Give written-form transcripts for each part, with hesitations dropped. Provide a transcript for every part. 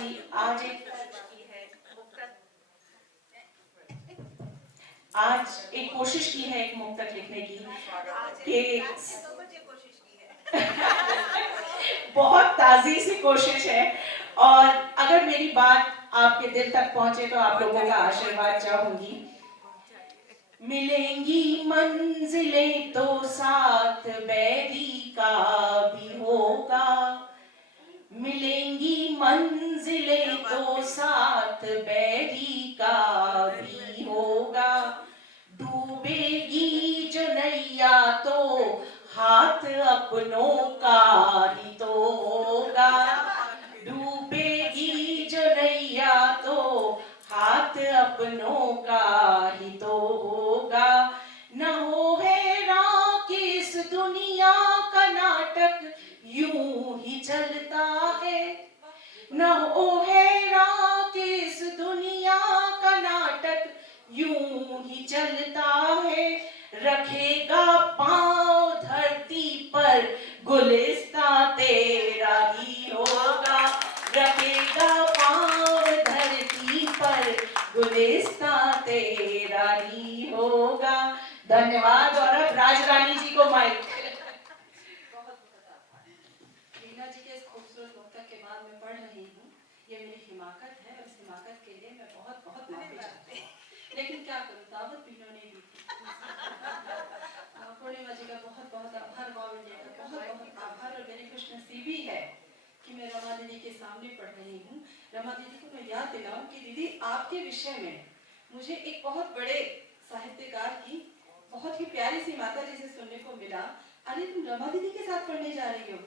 जी आज एक कोशिश की है एक मुक्तक लिखने की कि बहुत ताज़ी सी कोशिश है और अगर मेरी बात आपके दिल तक पहुंचे तो आप लोगों का आशीर्वाद चाहूंगी। मिलेंगी मंजिलें तो साथ बैरी का भी होगा, मिलेंगी मंजिलें तो साथ बैरी का भी होगा, डूबेगी जो नैया तो हाथ अपनों का ही तो होगा, डूबेगी जो नैया तो हाथ अपनों का ही तो होगा। न हो हैरान कि इस दुनिया का नाटक यूं ही चलता है, न हो हैरान कि इस दुनिया का नाटक यूं ही चलता है, रखेगा पांव धरती पर गुलिस्ता तेरा ही होगा, रखेगा पांव धरती पर गुलिस्ता तेरा ही होगा। धन्यवाद। और अब राजरानी जी को माइक। लीना जी के इस खूबसूरत मुक्तक के बाद मैं पढ़ रही हूँ, ये मेरी हिमाकत है और इस हिमाकत के लिए मैं बहुत बहुत माफी चाहती हूँ, लेकिन क्या करूँ, दावत भी इन्होंने दी थी। पूर्णिमा जी का बहुत बहुत आभार, बावलिया का बहुत बहुत आभार, और मेरी खुशनसीबी है कि मैं रमा दीदी के सामने पढ़ रही हूँ। रमा दीदी को मैं याद दिलाऊं कि दीदी आपके विषय में मुझे एक बहुत बड़े साहित्यकार की बहुत ही प्यारी सी माता जी से सुनने को मिला, अरे तुम रमा दीदी के साथ पढ़ने जा रही हो,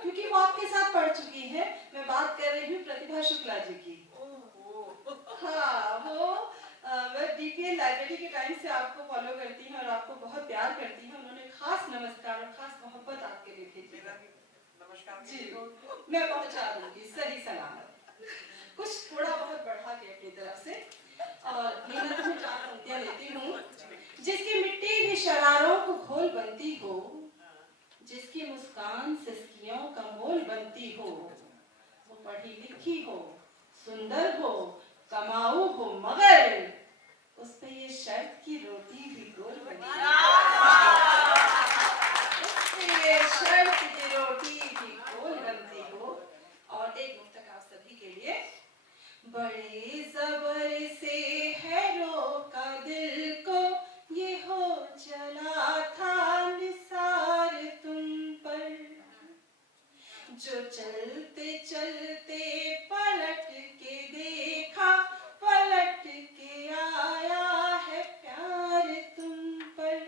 क्योंकि वो आपके साथ पढ़ चुकी है। मैं बात कर रही हूँ प्रतिभा शुक्ला जी की। हाँ, वो मैं डीपीएल लाइब्रेरी के टाइम से आपको फॉलो करती हूँ और आपको बहुत प्यार करती हूँ। उन्होंने खास नमस्कार और खास मोहब्बत आपके लिए भेजी। नमस्कार जी, मैं पहुंचा दूंगी सही सलामत, कुछ थोड़ा बहुत बढ़ा के अपनी तरफ से। और लीना तुम्हें 4 पंक्तियां लेती हूँ। जिसकी मिट्टी भी शरारों को घोल बनती हो, जिसकी मुस्कान सिसकियों का मोल बनती हो, वो पढ़ी लिखी हो, सुंदर हो, कमाऊ हो, मगर उस पे ये शर्त की रोटी भी गोल बनती हो, उस पे ये शर्त की रोटी भी गोल बनती हो। और एक मुक्तक आप सभी के लिए। बड़े जबर से है रोका दिल को, ये हो चला था निसार तुम पर, जो चलते चलते पलट के देखा, पलट के आया है प्यार तुम पर,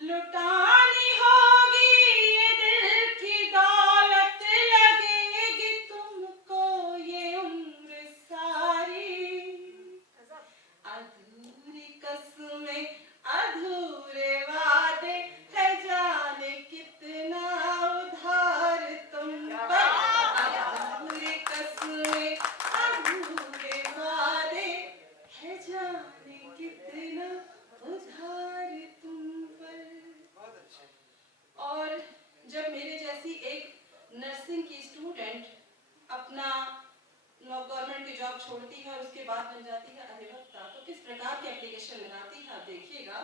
लुटानी होगी ये दिल की दौलत, लगेगी तुमको ये उम्र सारी, अधूरी कसमें अधूरे वादे है, जाने कितना उधार तुम पर, अधूरी कसमें अधूरे वादे है, जाने कितना उधार तुम पर। और जब मेरे जैसी एक नर्सिंग की स्टूडेंट अपना गवर्नमेंट की जॉब छोड़ती है और उसके बाद बन जाती है अधिवक्ता, तो किस प्रकार की एप्लीकेशन लगाती है आप देखिएगा।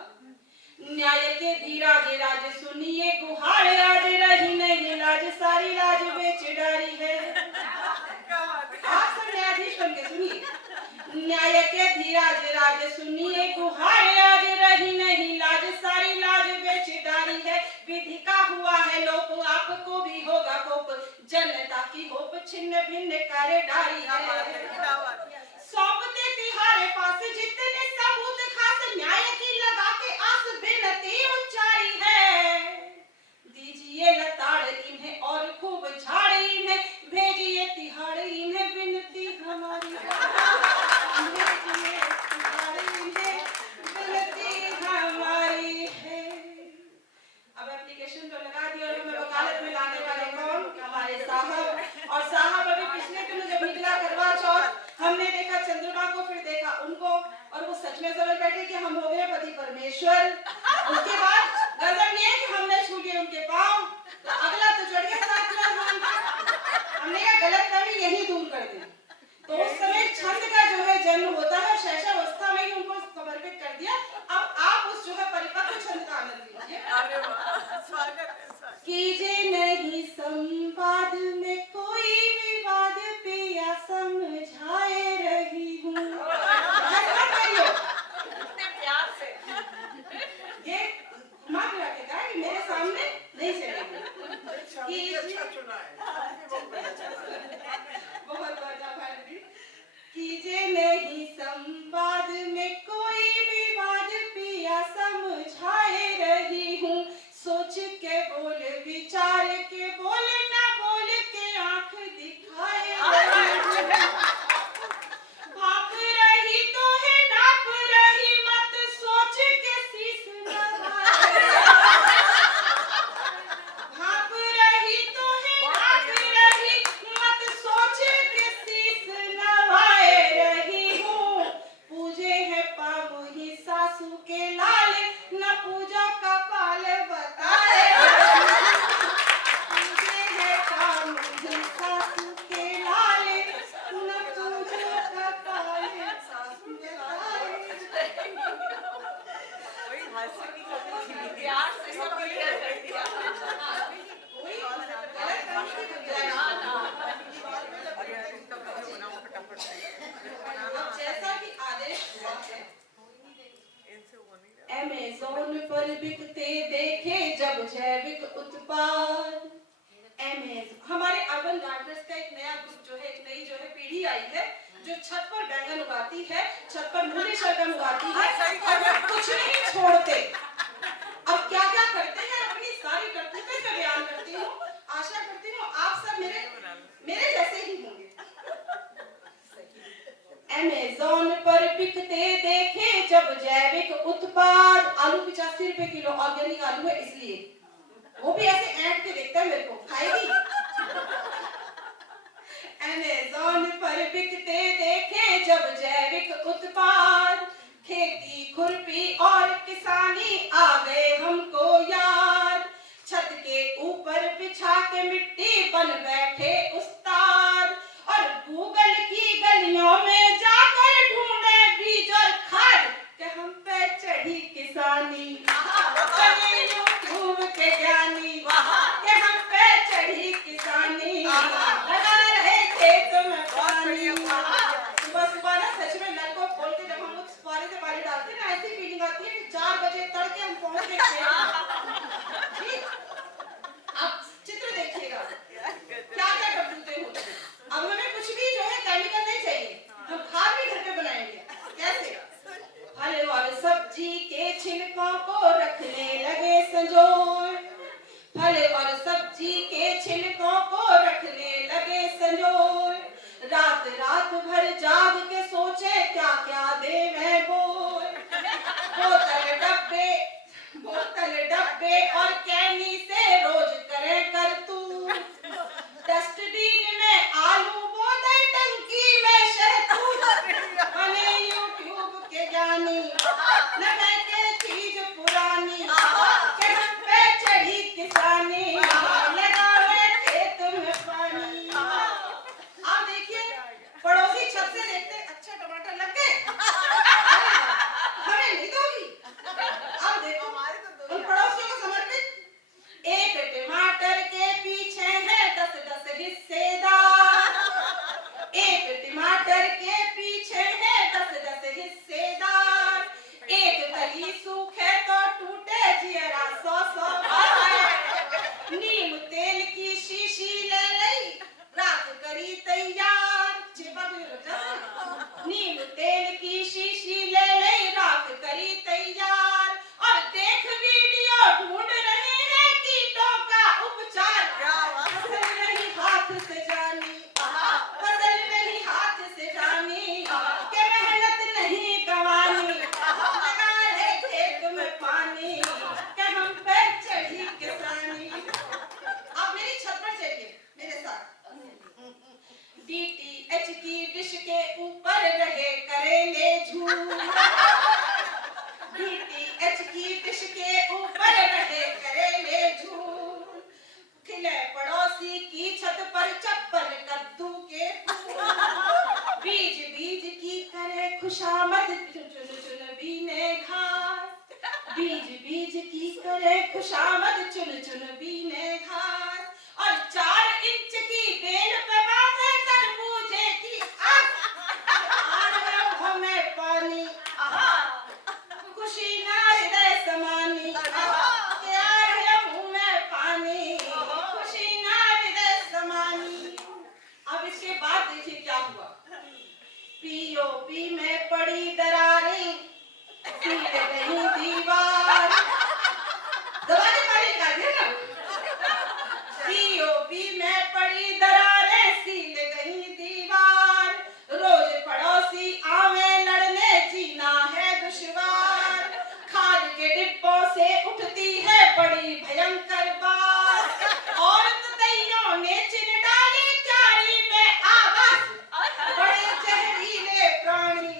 न्याय के धीराज राज सुनिए, गुहार आज रही नहीं लाज, सारी लाज बेच डारी है। आप सब न्यायाधीश बन के सुनिए। न्याय के धीराज राज सुनिए, गुहार आज रही नहीं लाज, सारी लाज बेच डारी है। विधि का हुआ है लोप, आपको भी होगा कोप, जनता की होप छिन्न भिन्न करे डारी है। सौंपते तिहारे पास जितने सबूत खास, न्याय की लगा के आस बिनती उच्चारी है। दीजिए लताड़ इन्हें और खूब झाड़ी इन्हें, भेजिए तिहाड़ इन्हें बिनती हमारी, भेजिए तिहाड़ इन्हें बिनती हमारी है। अब एप्लीकेशन तो लगा दिया और हमें वकालत में लाने वाले कौन? हमारे साहब। और साहब अभी पिछले दिनों जब निकला करवा चौथ, हमने देखा चंद्रमा को, फिर देखा उनको, और वो सच में समझ बैठे कि हम हो गए पति परमेश्वर। उसके बाद गजब ये कि हमने छू लिए उनके पांव, तो अगला तो चढ़ गया साथ में। हमने कहा गलत फहमी यही दूर कर दें। तो उस समय छंद का जो है जन्म होता है, शैशवावस्था में ही उनको समर्पित कर दिया। अब आप उस जो है परिपक्व छंद का आनंद लीजिए। अरे वाह, स्वागत है, स्वागत। कीजे नहीं संवाद में कोई विवाद पिया समझाए रही हूँ। इतने प्यार से। ये घुमा फिरा के कहा कि मेरे सामने नहीं चलेगी। ये अच्छा चुना है, बहुत बढ़िया चुना है। बहुत बहुत आभार दी। कीजे नहीं संवाद में कोई विवाद पिया समझाए रही हूँ। सोच के बोल, विचार के बोल, ना बोल के आंख दिखाए रही हूँ। भाप रही तो है नाप रही, मत सोच के शीश नवाए। भाप रही तो है नाप रही, मत सोच के शीश नवाए रही हूँ। पूजे है पाँव ही सासू के लाल, न पूजा का पाल बताए रही हूँ। पूजे है पाँव ही सासू के लाल, न पूजा का पाल बताए। वही हास्य की कमी थी, प्यार से सब क्लियर कर दिया। कोई गलत करने की गुंजाइश नहीं। अरे इसका वीडियो बनाओ फटाफट से। अब जैसा कि आदेश हुआ है, इनसे वो नहीं रहा। अमेज़न पर बिकते देखे जब जैविक उत्पाद। हमारे अर्बन गार्डनर्स का एक नया ग्रुप जो है, एक नई जो है पीढ़ी आई है, जो छत पर बैंगन उगाती है, छत पर मूली शलगम उगाती है, और वो कुछ नहीं छोड़ते। अब क्या क्या करते हैं, अपनी सारी करतूतें का बयान करती हूँ। आशा करती हूँ आप सब मेरे जैसे ही होंगे। अमेज़न पर बिकते देखे जब जैविक उत्पाद। आलू 85 रुपए किलो, ऑर्गेनिक आलू है इसलिए। वो भी ऐसे ऐंठ के देखता है मेरे को, खाएगी। अमेज़न पर बिकते देखे जब जैविक उत्पाद। खेती खुरपी और किसानी आ गए हमको याद। छत के ऊपर बिछा के मिट्टी बन बैठे उस्ताद। और गूगल की गलियों में जाकर ढूंढे बीज और खाद, कि हम पे चढ़ी किसानी। बने यूट्यूब के ज्ञानी, कि हम पे चढ़ी किसानी। लगा रहे खेत में पानी। सुबह सुबह ना सच में नल को खोल के जब हम लोग फुहारे से पानी डालते हैं ना, ऐसी फीलिंग आती है कि 4 बजे तड़के हम पहुंच गए खेत। ठीक? अब चित्र देखिएगा, क्या क्या करतूतें होती हैं। अब हमें कुछ भी जो है केमिकल नहीं चाहिए, हम खाद भी घर पे बनाएंगे। कैसे? फल और सब्जी के छिलकों को रखने लगे संजोए। फल और सब्जी के छिलकों को रखने लगे संजोए। रात रात भर जाग के सोचे क्या क्या देवें बोए। बोतल डब्बे और कैनी से रोज करें करतूत। डस्टबिन में आलू बोतल, टंकी में शहतूत। बने यूट्यूब के ज्ञानी, न महके चीज पुरानी। कि हम पे चढ़ी किसानी, लगावे खेत में पानी। आप देखिए, पड़ोसी छत से देखते, अच्छा टमाटर लग गए, हमें नहीं दोगी। अब देखो उन पड़ोसियों को समर्पित। एक टमाटर के पीछे है 10-10 हिस्सेदार। एक टमाटर के पीछे है 10-10 हिस्सेदार। एक कली सूखे तो टूटे जियरा 100-100 बार। नीम तेल की शीशी ले ली, रात करी तैयार। चिपक भी लग जाता है। नीम तेल की शीशी ले ली, रात करी तैयार। और देख वीडियो ढूंढ रहे हैं कीटों का उपचार। फसल नहीं हाथ से जानी, फसल नहीं हाथ से जानी, कि मेहनत नहीं गंवानी। लगा है खेत में पानी, कि हम पे चढ़ी किसानी। आप मेरी छत पर चलिए मेरे साथ। DTH की डिश के ऊपर रहे करेले झूल। DTH की डिश के ऊपर रहे करेले झूल। खिले पड़ोसी की छत पर चप्पल कद्दू के खुशामद चुन चुन बीने घास, बीज बीज की करे खुशामद चुन चुन बीने घास, और 4 इंच की बेल पे बांधे तरबूजे की आस, आ रहे हमें पानी खुशी ना हृदय समानी, प्यार है मुंह में पानी खुशी ना हृदय समानी। अब इसके बाद देखिए क्या हुआ। पीओपी में पड़ी दरारें, सील गई दीवार, दबा के पानी निकाल दिया ना। पीओपी में पड़ी दरारें, सील गई दीवार, रोज पड़ोसी आवे लड़ने, जीना है दुश्वार, खाद के डिब्बों से उठती है बड़ी भयंकर बात, औरत दैयों ने चिन डाली क्यारी में आवाज, बड़े जहरीले प्राणी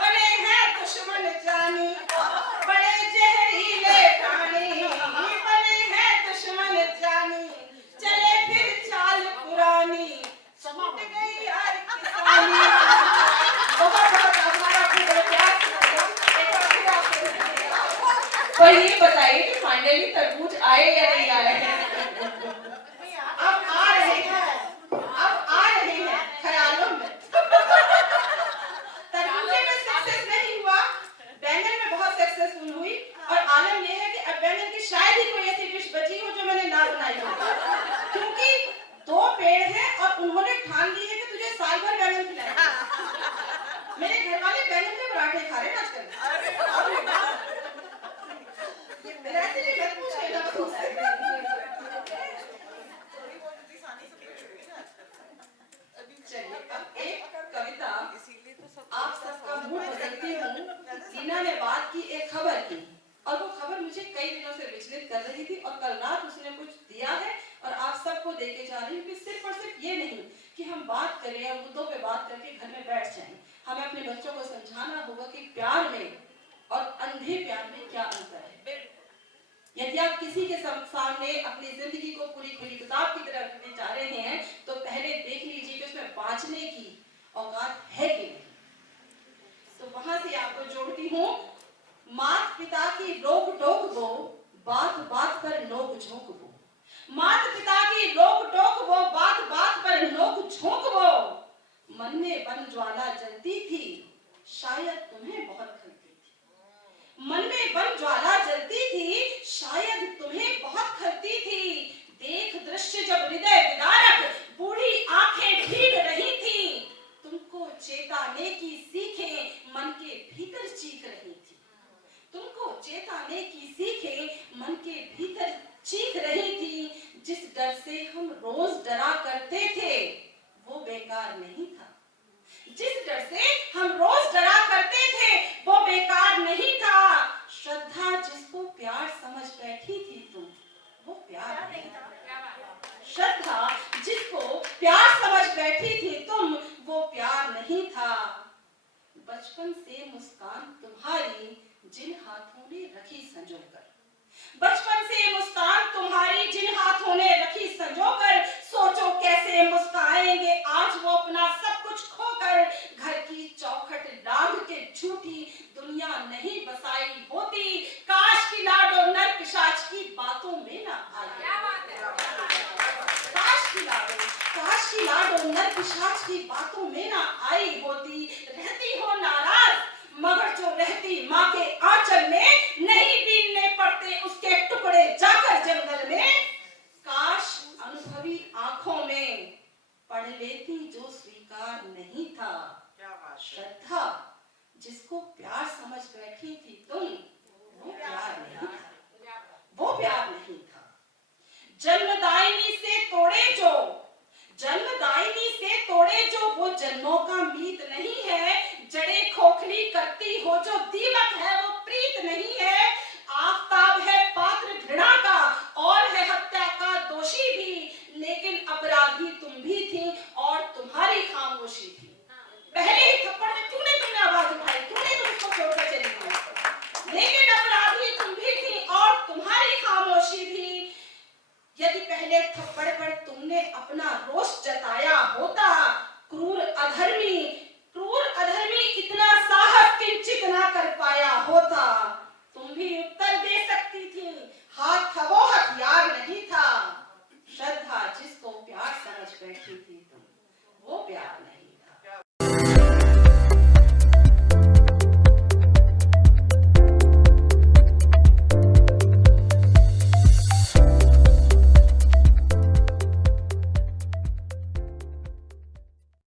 बने हैं दुश्मन जानी, बड़े जहरीले प्राणी बने हैं दुश्मन जानी, चले फिर चाल पुरानी, छूट गई यार किसानी। बहुत बहुत हमारा पूरा प्रयास रहा। एक बार फिर आपसे धन्यवाद। पर ये बताइए कि फाइनली तरबूज आए या नहीं आए? अब आ रहे हैं, अब आ रहे हैं ख्यालों में। तरबूजे में सक्सेस नहीं हुआ, बैंगन में बहुत सक्सेसफुल हुई, और आलम यह है कि अब बैंगन की शायद ही कोई ऐसी डिश बची हो जो मैंने ना बनाई हो, क्योंकि 2 पेड़ हैं और उन्होंने ठान ली है कि तुझे साल भर बैंगन खिलाएंगे। मेरे घर वाले बैंगन के पराठे खा रहे हैं आजकल। मेरा ऐसे नहीं घर पूछ लेना तुमसे। चलिए अब एक कविता आप सबका मूड बदलती हूँ। रीना ने बात की एक खबर की, और वो खबर मुझे कई दिनों से विचलित कर रही थी, और कल रात उसने कुछ दिया है और आप सबको देके जा रही हूँ कि सिर्फ और सिर्फ ये नहीं कि हम बात करें और मुद्दों पे बात करके घर में बैठ जाएं। हमें अपने बच्चों को समझाना होगा कि प्यार में और अंधे प्यार में क्या अंतर है। यदि आप किसी के सामने अपनी जिंदगी को पूरी खुली किताब की तरह रखने जा रहे हैं, तो पहले देख लीजिए कि उसमें बांचने की औकात है कि नहीं। तो वहां से आपको जोड़ती हूँ, माता पिता की रोक टोक वो, बात बात पर नोक झोंक वो, माता पिता की रोक टोक वो, बात बात पर नोक झोंक वो, मन में बन ज्वाला जलती थी, शायद तुम्हें बहुत खलती थी, मन में बन ज्वाला जलती थी, शायद तुम्हें बहुत खलती थी, देख दृश्य जब हृदय विदारक, बूढ़ी आंखें भीग रही थी, तुमको चेताने की सीखें मन के भीतर चीख रही थी, तुमको चेताने की सीखें मन के भीतर चीख रही थी, जिस डर से हम रोज डरा करते थे वो बेकार नहीं था, जिस डर से हम रोज डरा करते थे वो बेकार नहीं था, श्रद्धा जिसको प्यार समझ बैठी थी तुम, वो प्यार नहीं था, श्रद्धा जिसको प्यार समझ बैठी थी तुम, वो प्यार नहीं था, बचपन से मुस्कान तुम्हारी जिन हाथों ने रखी संजोकर, बचपन से मुस्कान तुम्हारी जिन हाथों ने रखी संजोकर, सोचो कैसे मुस्काएंगे आज वो अपना सब कुछ खोकर, घर की चौखट लांघ के झूठी दुनिया नहीं बसाई होती, काश की लाडो नर पिशाच की बातों में ना आई, काश की लाडो नर पिशाच की बातों में ना आई होती, रहती हो नाराज मगर जो रहती माँ के आंचल में, नहीं बीनने पड़ते उसके टुकड़े जाकर जंगल में, काश अनुभवी आंखों में पढ़ लेती जो स्वीकार नहीं था, श्रद्धा जिसको प्यार समझ बैठी थी तुम, वो प्यार नहीं था, वो प्यार नहीं था, जन्मदायिनी से तोड़े जो, जन्मदायिनी से तोड़े जो वो जन्मों का मीत नहीं है, जड़ें खोखली करती हो जो दीमक है वो प्रीत नहीं है, आफताब है पात्र घृणा का और है हत्या का दोषी भी, लेकिन अपराधी तुम भी थी और तुम्हारी खामोशी थी, पहले ही थप्पड़ में क्यों नहीं तुमने आवाज उठाई, क्यों नहीं तुम उसको छोड़कर चली गई, लेकिन अपराधी तुम भी थी और तुम्हारी खामोशी भी, यदि पहले थप्पड़ पर तुमने अपना रोष जताया होता, क्रूर अधर्मी क्रूर अधर्मी इतना साहस किंचित ना कर पाया होता, तुम भी उत्तर